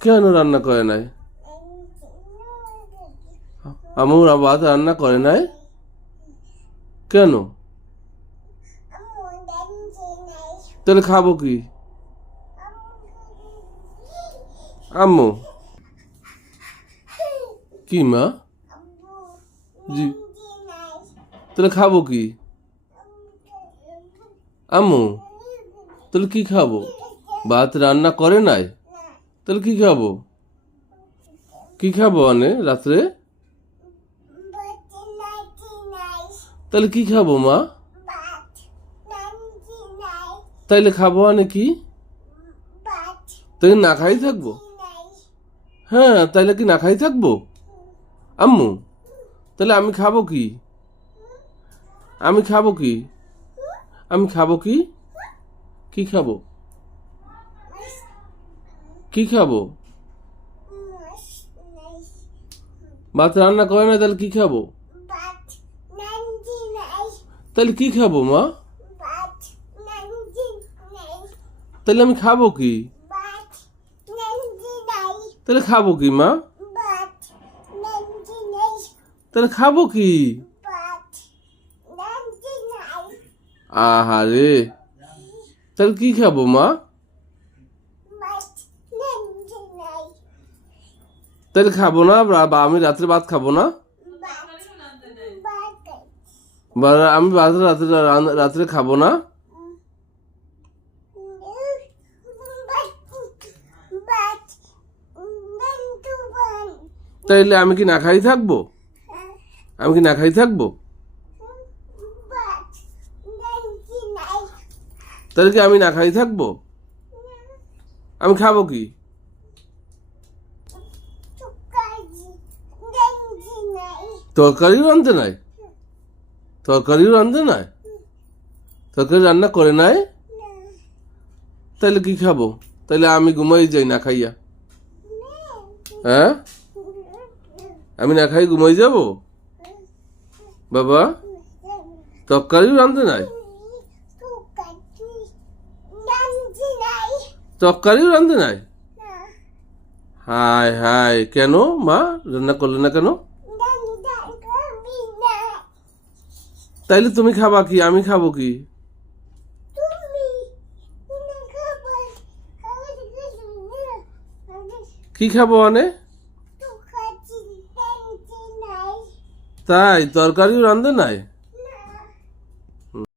কেন রান্না করে নাই? আম্মু ভাত রান্না করে নাই কেন? তাহলে খাবো কি আম্মু? কি মা? জি, তাহলে খাবো কি আম্মু? তাহলে কি খাবো? ভাত রান্না করে নাই, তাহলে কি খাবো? কি খাবো রাত্রে? তাহলে কি খাবো মা? তাইলে খাবো কি? তাহলে না খাই থাকবো? হ্যাঁ, তাইলে কি না খাই থাকবো আম্মু? তাহলে আমি খাবো কি? আমি খাবো কি? আমি খাবো কি? কি খাবো? কি খাবো? ভাত রান্না করে না, তাহলে কি খাবো? তাহলে কি খাবো মা? তাহলে আমি খাবো কি? তাহলে খাবো কি মা? তাহলে খাবো কি? আহারে, তাহলে কি খাবো মা? তাহলে খাবো না, আমি রাত্রে ভাত খাবো না? আমি রাত্রে খাবো না? তাইলে আমি কি না খাই থাকবো? আমি কি না খাই থাকবো? তাহলে কি আমি না খাই থাকবো? আমি খাবো কি? তরকারিও রাঁধতে নাই? তরকারিও রাঁধতে নাই? তরকারি রান্না করে নাই? তাহলে কি খাবো? তাহলে আমি ঘুমাই যাই না খাইয়া? হ্যাঁ, আমি না খাই ঘুমাই যাব বাবা? তরকারিও রাঁধতে নাই? তরকারিও রাঁধতে নাই? হায় হায়, কেন মা রান্না করলে না কেন? তাইলে তুমি খাবা কি? আমি খাবো কি? কি খাবো তাই তরকারিও রাঁধতে নাই?